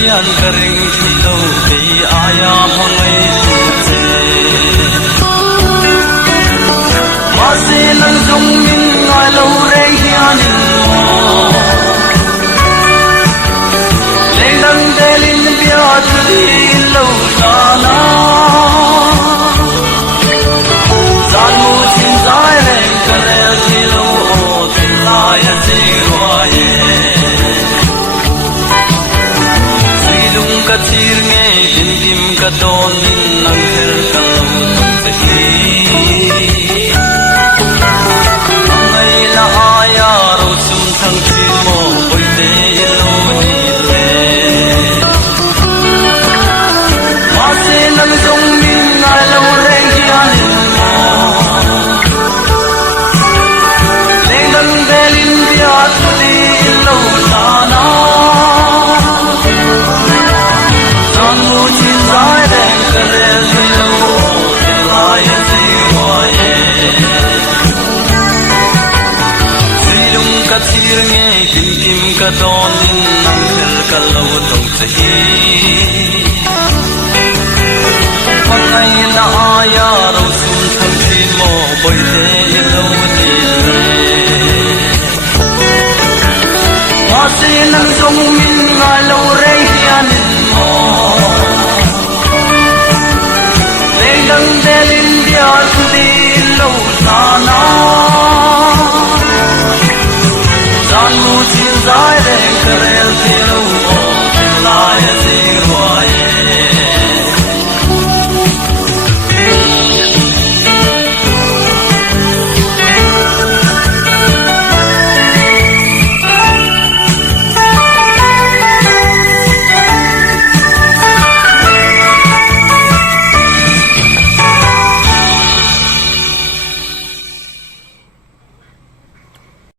hiền cả rình thì đâu thì ai hong ấy sẽ mà sẽ nâng dung mình ngài lâu rèn hiền lên đằng đê linh bia đi lâu xa na gian mù xin giải rèn cả rèn thì lâu tin lại gì hoài ka thir nge din dim ka don din nang her ka tum se hi ngai la aya ro sum thang chi mo boi te lo ni le ma se nang jong min ngai lo re ki an mo le nang belin bia thli lo na na thir nge dim dim ka don in nang hel ka lo tong che hi mangai la aya ro sum thang chi mo boi te lo ni le ma se nang jong min nga lo re hian mo le dang de lin dia thli lo sa na gian mu chín dài đèn kề